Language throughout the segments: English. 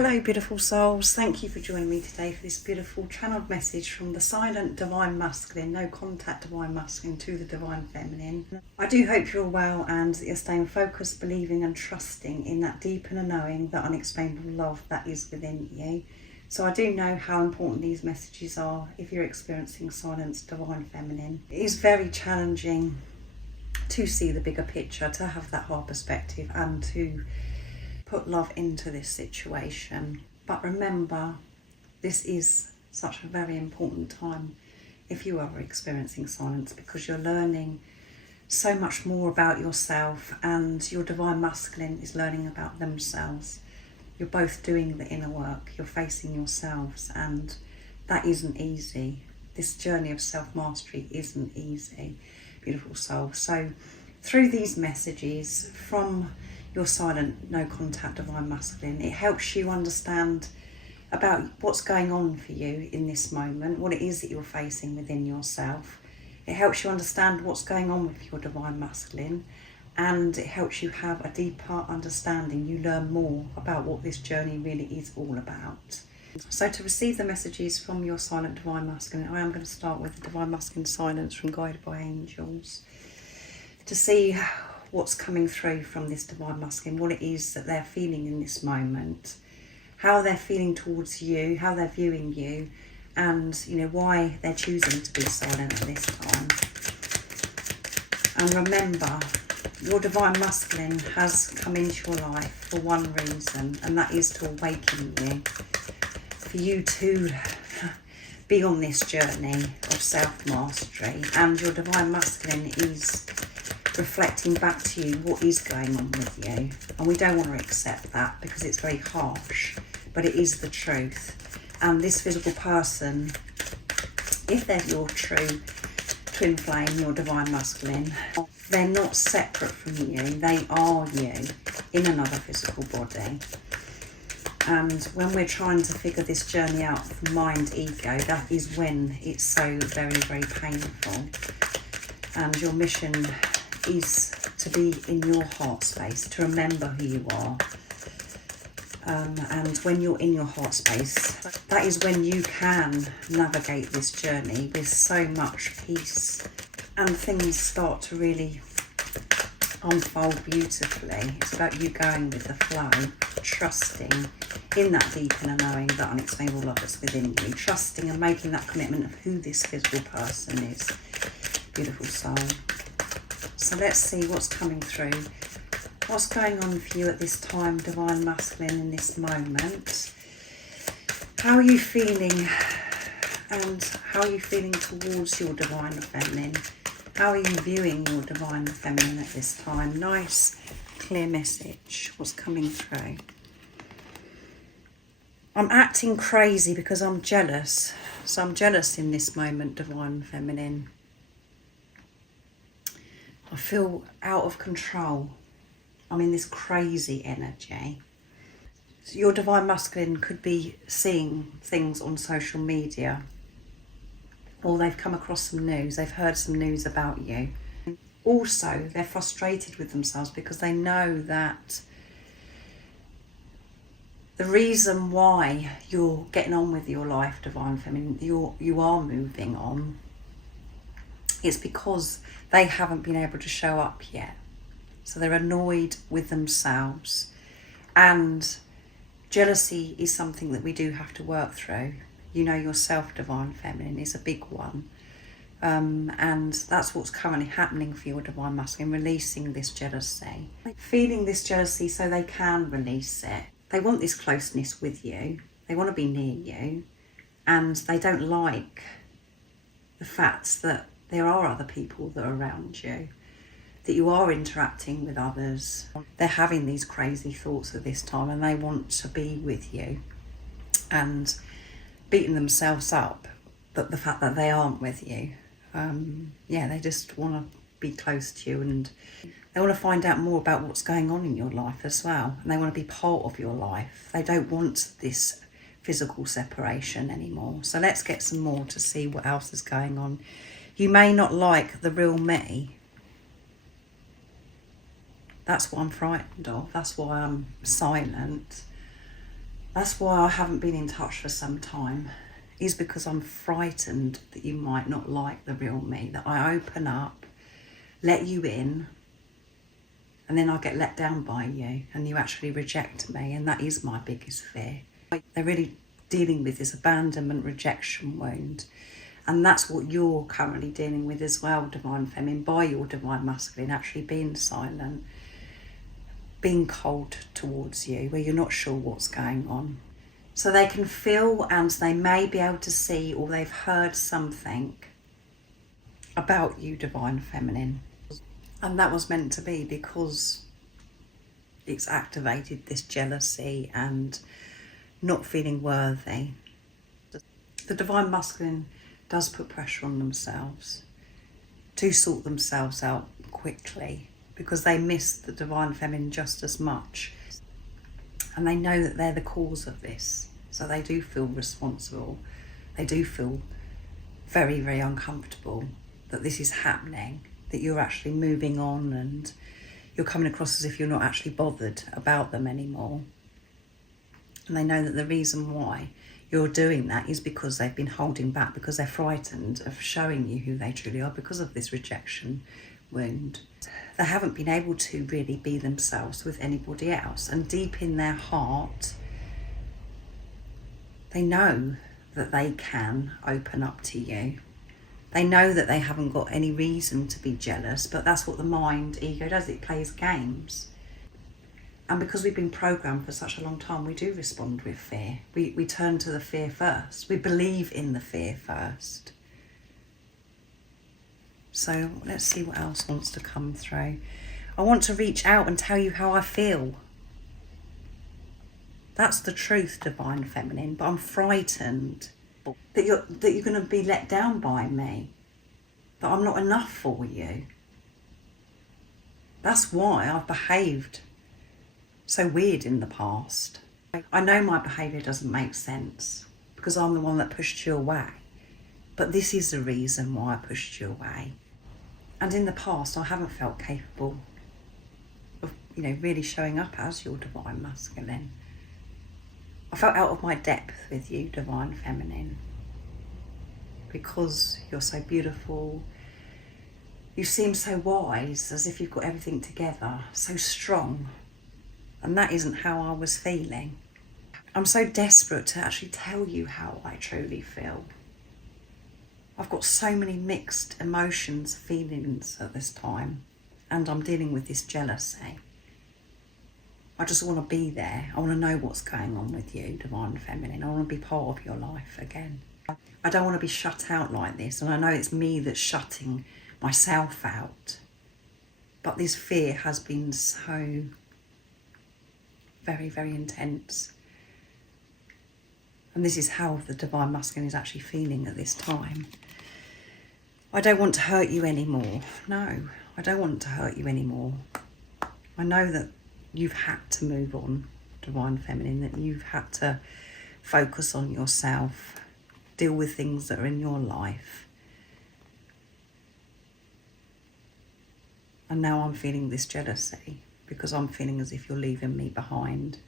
Hello beautiful souls, thank you for joining me today for this beautiful channeled message from the silent divine masculine, no contact divine masculine to the divine feminine. I do hope you're well and that you're staying focused, believing and trusting in that deep inner knowing, that unexplainable love that is within you. So I do know how important these messages are if you're experiencing silence divine feminine. It is very challenging to see the bigger picture, to have that hard perspective and to put love into this situation. But remember, this is such a very important time if you are experiencing silence, because you're learning so much more about yourself and your divine masculine is learning about themselves. You're both doing the inner work, you're facing yourselves, and that isn't easy. This journey of self-mastery isn't easy, beautiful soul. So through these messages from your silent, no contact divine masculine, it helps you understand about what's going on for you in this moment, what it is that you're facing within yourself. It helps you understand what's going on with your divine masculine, and it helps you have a deeper understanding. You learn more about what this journey really is all about. So to receive the messages from your silent divine masculine, I am going to start with the divine masculine silence from Guided by Angels, to see what's coming through from this divine masculine, what it is that they're feeling in this moment, how they're feeling towards you, how they're viewing you, and why they're choosing to be silent at this time. And remember, your divine masculine has come into your life for one reason, and that is to awaken you, for you to be on this journey of self-mastery. And your divine masculine is reflecting back to you what is going on with you, and we don't want to accept that because it's very harsh, but it is the truth. And this physical person, if they're your true twin flame, your divine masculine, they're not separate from you, they are you in another physical body. And when we're trying to figure this journey out from mind, ego, that is when it's so very, very painful. And your mission is to be in your heart space, to remember who you are. And when you're in your heart space, that is when you can navigate this journey with so much peace, and things start to really unfold beautifully. It's about you going with the flow, trusting in that deep inner knowing, that unexplainable love that's within you, trusting and making that commitment of who this physical person is, beautiful soul. So let's see what's coming through. What's going on for you at this time, divine masculine, in this moment? How are you feeling? And how are you feeling towards your divine feminine? How are you viewing your divine feminine at this time? Nice, clear message. What's coming through? I'm acting crazy because I'm jealous. So I'm jealous in this moment, divine feminine. I feel out of control. I'm in this crazy energy. So your divine masculine could be seeing things on social media, or they've come across some news, they've heard some news about you. Also, they're frustrated with themselves because they know that the reason why you're getting on with your life, divine feminine, you are moving on, it's because they haven't been able to show up yet. So they're annoyed with themselves. And jealousy is something that we do have to work through. You know yourself, divine feminine, is a big one. And that's what's currently happening for your divine masculine, releasing this jealousy. Feeling this jealousy so they can release it. They want this closeness with you. They want to be near you. And they don't like the fact that there are other people that are around you, that you are interacting with others. They're having these crazy thoughts at this time, and they want to be with you, and beating themselves up that the fact that they aren't with you. They just want to be close to you, and they want to find out more about what's going on in your life as well, and they want to be part of your life. They don't want this physical separation anymore. So let's get some more to see what else is going on. You may not like the real me. That's what I'm frightened of. That's why I'm silent. That's why I haven't been in touch for some time, is because I'm frightened that you might not like the real me, that I open up, let you in, and then I get let down by you and you actually reject me, and that is my biggest fear. They're really dealing with this abandonment, rejection wound, and that's what you're currently dealing with as well, Divine Feminine, by your Divine Masculine actually being silent, being cold towards you, where you're not sure what's going on. So they can feel, and they may be able to see, or they've heard something about you, Divine Feminine. And that was meant to be, because it's activated this jealousy and not feeling worthy. The Divine Masculine does put pressure on themselves to sort themselves out quickly, because they miss the Divine Feminine just as much. And they know that they're the cause of this. So they do feel responsible. They do feel very, very uncomfortable that this is happening, that you're actually moving on and you're coming across as if you're not actually bothered about them anymore. And they know that the reason why you're doing that is because they've been holding back, because they're frightened of showing you who they truly are because of this rejection wound. They haven't been able to really be themselves with anybody else, and deep in their heart they know that they can open up to you. They know that they haven't got any reason to be jealous, but that's what the mind, ego does. It plays games. And because we've been programmed for such a long time, we do respond with fear. We turn to the fear first. We believe in the fear first. So let's see what else wants to come through. I want to reach out and tell you how I feel. That's the truth, Divine Feminine, but I'm frightened that you're going to be let down by me, that I'm not enough for you. That's why I've behaved so weird in the past. I know my behaviour doesn't make sense because I'm the one that pushed you away, but this is the reason why I pushed you away. And in the past, I haven't felt capable of, really showing up as your Divine Masculine. I felt out of my depth with you, Divine Feminine, because you're so beautiful. You seem so wise, as if you've got everything together, so strong. And that isn't how I was feeling. I'm so desperate to actually tell you how I truly feel. I've got so many mixed emotions, feelings at this time, and I'm dealing with this jealousy. I just want to be there. I want to know what's going on with you, Divine Feminine. I want to be part of your life again. I don't want to be shut out like this, and I know it's me that's shutting myself out. But this fear has been so very, very intense. And this is how the Divine Masculine is actually feeling at this time. I don't want to hurt you anymore. No, I don't want to hurt you anymore. I know that you've had to move on, Divine Feminine, that you've had to focus on yourself, deal with things that are in your life. And now I'm feeling this jealousy because I'm feeling as if you're leaving me behind.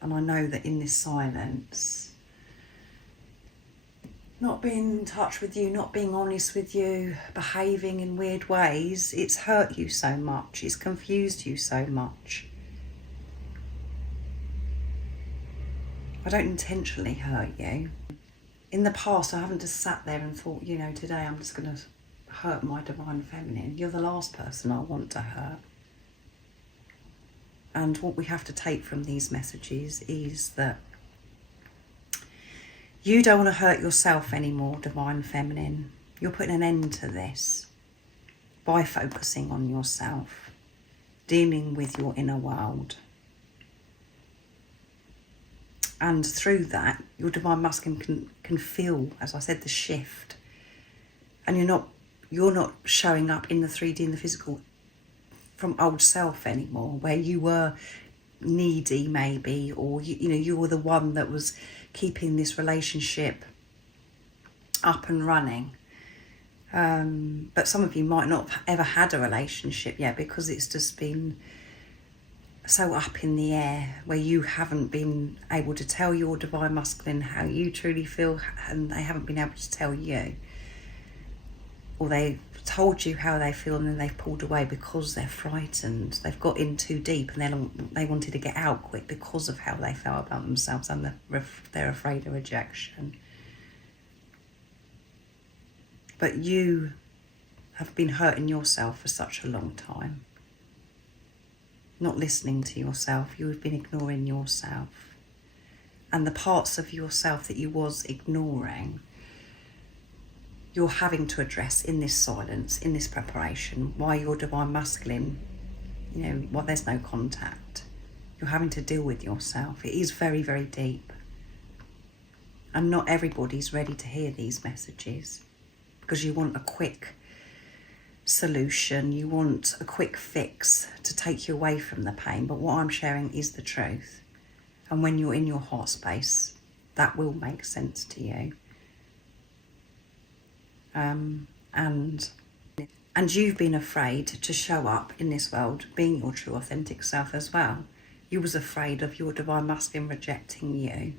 And I know that in this silence, not being in touch with you, not being honest with you, behaving in weird ways, it's hurt you so much, it's confused you so much. I don't intentionally hurt you. In the past, I haven't just sat there and thought, today I'm just going to hurt my Divine Feminine. You're the last person I want to hurt. And what we have to take from these messages is that you don't want to hurt yourself anymore, Divine Feminine. You're putting an end to this by focusing on yourself, dealing with your inner world. And through that, your Divine Masculine can feel, as I said, the shift. And you're not showing up in the 3D, in the physical, from old self anymore, where you were needy maybe, or you were the one that was keeping this relationship up and running. But some of you might not have ever had a relationship yet because it's just been so up in the air, where you haven't been able to tell your divine masculine how you truly feel, and they haven't been able to tell you, or they've told you how they feel and then they've pulled away because they're frightened. They've got in too deep and they wanted to get out quick because of how they felt about themselves, and they're afraid of rejection. But you have been hurting yourself for such a long time, not listening to yourself. You've been ignoring yourself, and the parts of yourself that you was ignoring, you're having to address in this silence, in this preparation. Why your divine masculine, there's no contact. You're having to deal with yourself. It is very, very deep, and not everybody's ready to hear these messages, because you want a quick solution, you want a quick fix to take you away from the pain. But what I'm sharing is the truth, and when you're in your heart space, that will make sense to you. And you've been afraid to show up in this world being your true authentic self as well. You was afraid of your divine masculine rejecting you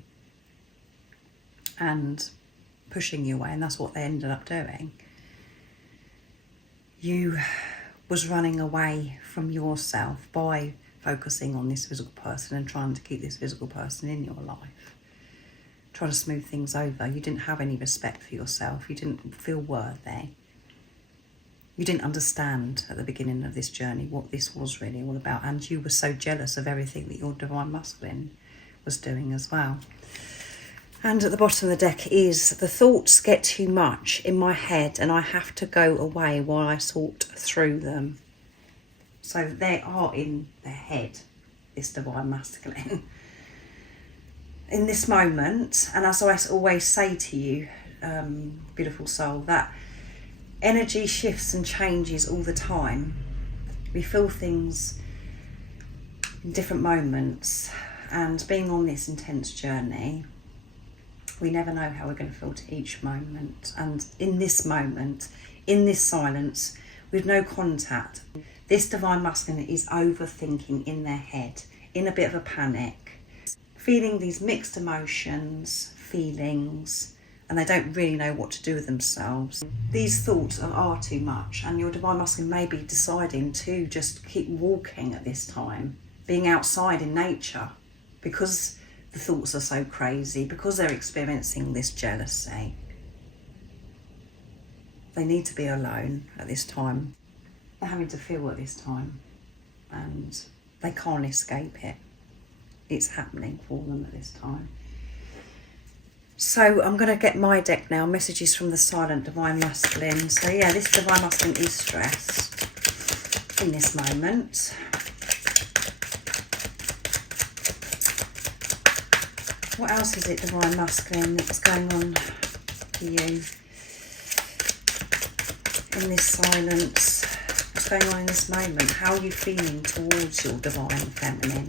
and pushing you away, and that's what they ended up doing. You was running away from yourself by focusing on this physical person and trying to keep this physical person in your life, trying to smooth things over. You didn't have any respect for yourself. You didn't feel worthy. You didn't understand at the beginning of this journey what this was really all about, and you were so jealous of everything that your divine masculine was doing as well. And at the bottom of the deck is, the thoughts get too much in my head and I have to go away while I sort through them. So they are in their head, this divine masculine. In this moment, and as I always say to you, beautiful soul, that energy shifts and changes all the time. We feel things in different moments, and being on this intense journey, we never know how we're going to feel to each moment. And in this moment, in this silence, with no contact, this divine masculine is overthinking in their head, in a bit of a panic, feeling these mixed emotions, feelings, and they don't really know what to do with themselves. These thoughts are too much, and your divine masculine may be deciding to just keep walking at this time, being outside in nature, because the thoughts are so crazy, because they're experiencing this jealousy. They need to be alone at this time. They're having to feel at this time, and they can't escape it. It's happening for them at this time. So I'm going to get my deck now, messages from the silent divine masculine. So yeah, this divine masculine is stressed in this moment. What else is it, divine masculine, that's going on for you in this silence? What's going on in this moment? How are you feeling towards your divine feminine?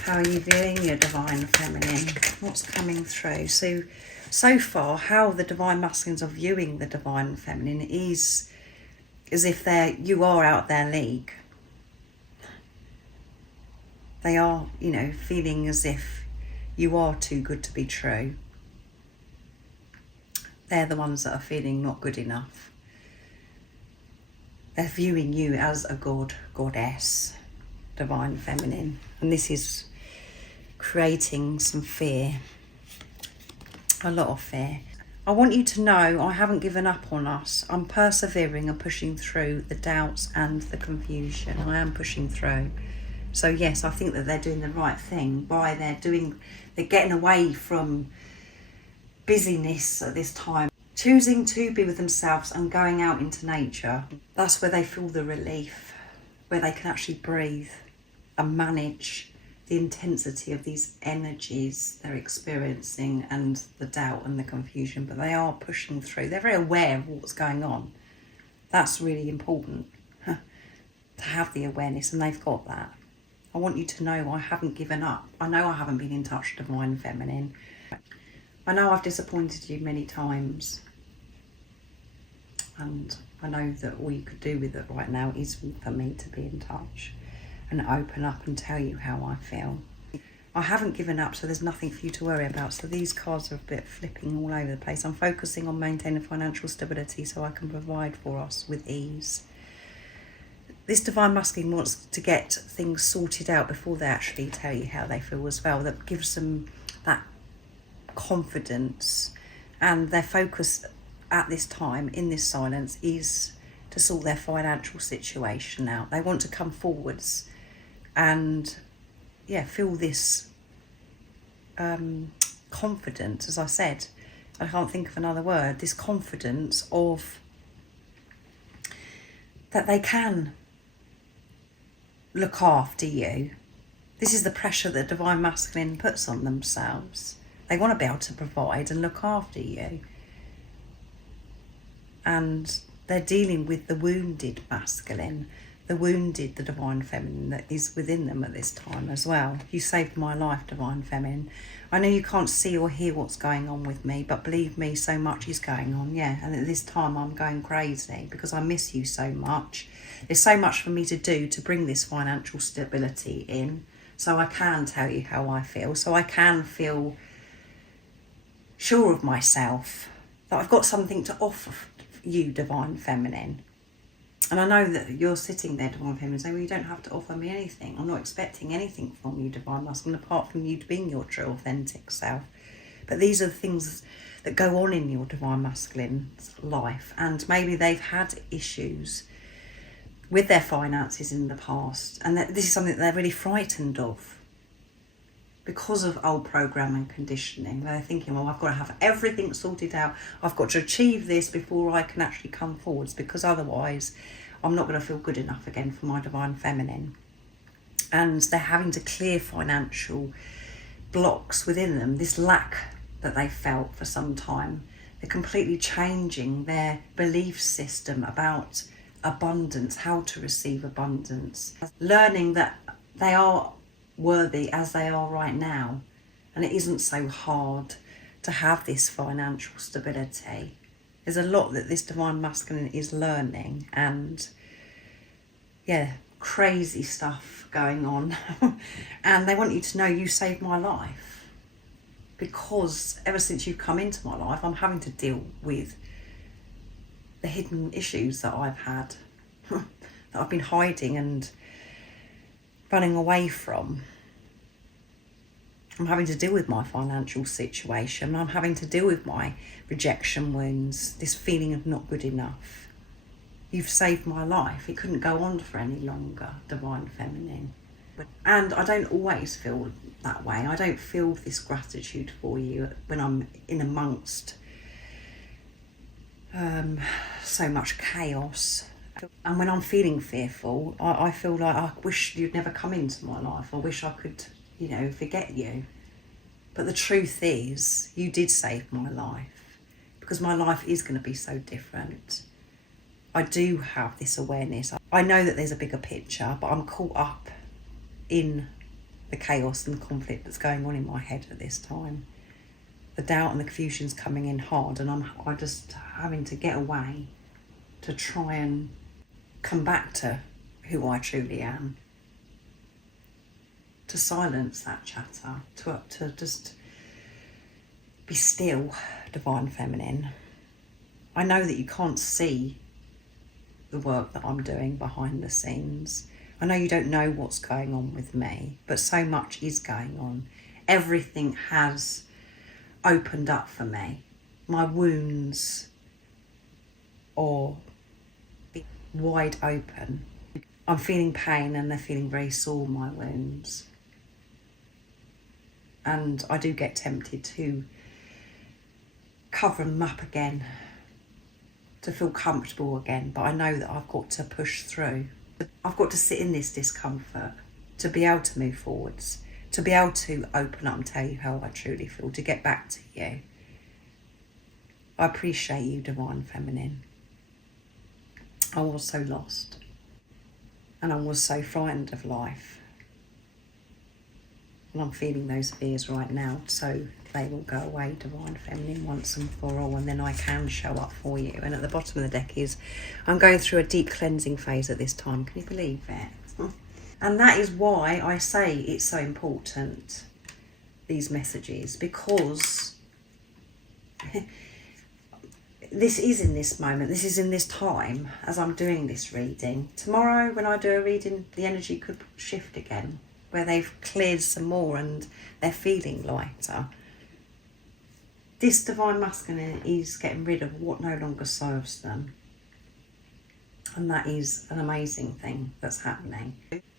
How are you viewing your divine feminine? What's coming through? So far, how the divine masculines are viewing the divine feminine is as if you are out their league. They are, feeling as if you are too good to be true. They're the ones that are feeling not good enough. They're viewing you as a goddess, divine feminine. And this is creating some fear, a lot of fear. I want you to know I haven't given up on us. I'm persevering and pushing through the doubts and the confusion. I am pushing through. So yes, I think that they're doing the right thing by they're getting away from busyness at this time, choosing to be with themselves and going out into nature. That's where they feel the relief, where they can actually breathe and manage the intensity of these energies they're experiencing and the doubt and the confusion. But they are pushing through. They're very aware of what's going on. That's really important, to have the awareness, and they've got that. I want you to know I haven't given up. I know I haven't been in touch with divine feminine. I know I've disappointed you many times, and I know that all you could do with it right now is for me to be in touch. and open up and tell you how I feel. I haven't given up, so there's nothing for you to worry about. So these cards are a bit flipping all over the place. I'm focusing on maintaining financial stability so I can provide for us with ease. This divine masculine wants to get things sorted out before they actually tell you how they feel as well. That gives them that confidence, and their focus at this time in this silence is to sort their financial situation out. They want to come forwards and feel this confidence, as I said. I can't think of another word. This confidence of that they can look after you. This is the pressure that divine masculine puts on themselves. They want to be able to provide and look after you. And they're dealing with the wounded masculine, the divine feminine that is within them at this time as well. You saved my life, divine feminine. I know you can't see or hear what's going on with me, but believe me, so much is going on, and at this time I'm going crazy because I miss you so much. There's so much for me to do to bring this financial stability in, so I can tell you how I feel, so I can feel sure of myself, that I've got something to offer you, divine feminine. And I know that you're sitting there, divine feminine, saying, well, you don't have to offer me anything. I'm not expecting anything from you, divine masculine, apart from you being your true authentic self. But these are the things that go on in your divine masculine's life, and maybe they've had issues with their finances in the past, and that this is something that they're really frightened of because of old program and conditioning. They're thinking, well, I've got to have everything sorted out. I've got to achieve this before I can actually come forwards, because otherwise I'm not going to feel good enough again for my divine feminine. And they're having to clear financial blocks within them, this lack that they felt for some time. They're completely changing their belief system about abundance, how to receive abundance, learning that they are worthy as they are right now, and it isn't so hard to have this financial stability. There's a lot that this divine masculine is learning, and crazy stuff going on. And they want you to know you saved my life, because ever since you've come into my life, I'm having to deal with the hidden issues that I've had that I've been hiding and running away from. I'm having to deal with my financial situation. I'm having to deal with my rejection wounds, this feeling of not good enough. You've saved my life. It couldn't go on for any longer, divine feminine. And I don't always feel that way. I don't feel this gratitude for you when I'm in amongst so much chaos. And when I'm feeling fearful, I feel like I wish you'd never come into my life. I wish I could, forget you. But the truth is, you did save my life, because my life is going to be so different. I do have this awareness. I know that there's a bigger picture, but I'm caught up in the chaos and the conflict that's going on in my head at this time. The doubt and the confusion's coming in hard, and I'm just having to get away to try and come back to who I truly am, to silence that chatter, to just be still, divine feminine. I know that you can't see the work that I'm doing behind the scenes. I know you don't know what's going on with me, but so much is going on. Everything has opened up for me. My wounds are wide open. I'm feeling pain, and they're feeling very sore, my wounds. And I do get tempted to cover them up again, to feel comfortable again, but I know that I've got to push through. I've got to sit in this discomfort to be able to move forwards, to be able to open up and tell you how I truly feel, to get back to you. I appreciate you, divine feminine. I was so lost, and I was so frightened of life. And I'm feeling those fears right now, so they will go away, divine feminine, once and for all, and then I can show up for you. And at the bottom of the deck is, I'm going through a deep cleansing phase at this time. Can you believe it? And that is why I say it's so important, these messages, because this is in this moment, this is in this time as I'm doing this reading. Tomorrow when I do a reading, the energy could shift again, where they've cleared some more and they're feeling lighter. This divine masculine is getting rid of what no longer serves them. And that is an amazing thing that's happening.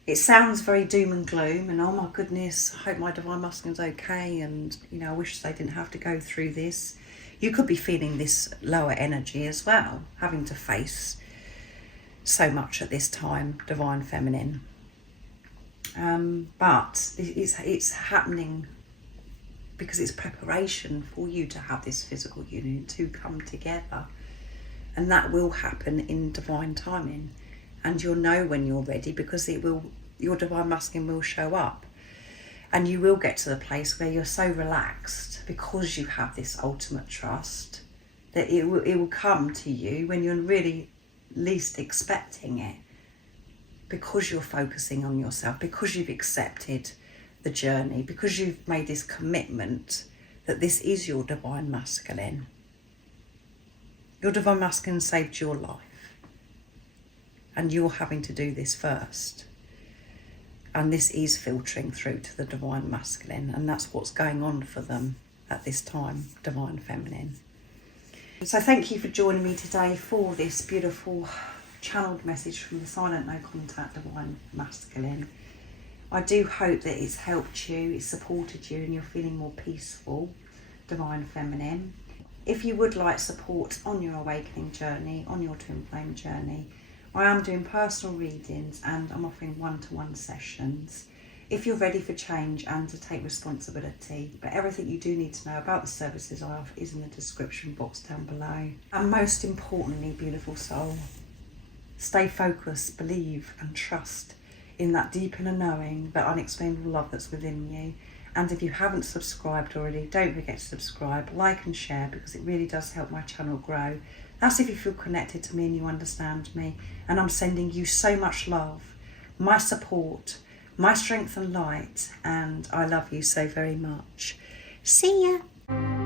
It sounds very doom and gloom and, oh my goodness, I hope my divine masculine's okay, and you know, I wish they didn't have to go through this. You could be feeling this lower energy as well, having to face so much at this time, divine feminine. But it's happening because it's preparation for you to have this physical union to come together. And that will happen in divine timing. And you'll know when you're ready, because your divine masculine will show up. And you will get to the place where you're so relaxed because you have this ultimate trust that it will come to you when you're really least expecting it, because you're focusing on yourself, because you've accepted the journey, because you've made this commitment that this is your divine masculine. Your divine masculine saved your life, and you're having to do this first. And this is filtering through to the divine masculine, and that's what's going on for them at this time, divine feminine. So thank you for joining me today for this beautiful channeled message from the silent no contact divine masculine. I do hope that it's helped you, it's supported you, and you're feeling more peaceful, divine feminine. If you would like support on your awakening journey, on your twin flame journey, I am doing personal readings and I'm offering one-to-one sessions if you're ready for change and to take responsibility. But everything you do need to know about the services I offer is in the description box down below. And most importantly, beautiful soul, stay focused, believe and trust in that deep inner knowing, that unexplainable love that's within you. And if you haven't subscribed already, don't forget to subscribe, like and share, because it really does help my channel grow. That's if you feel connected to me and you understand me. And I'm sending you so much love, my support, my strength and light, and I love you so very much. See ya.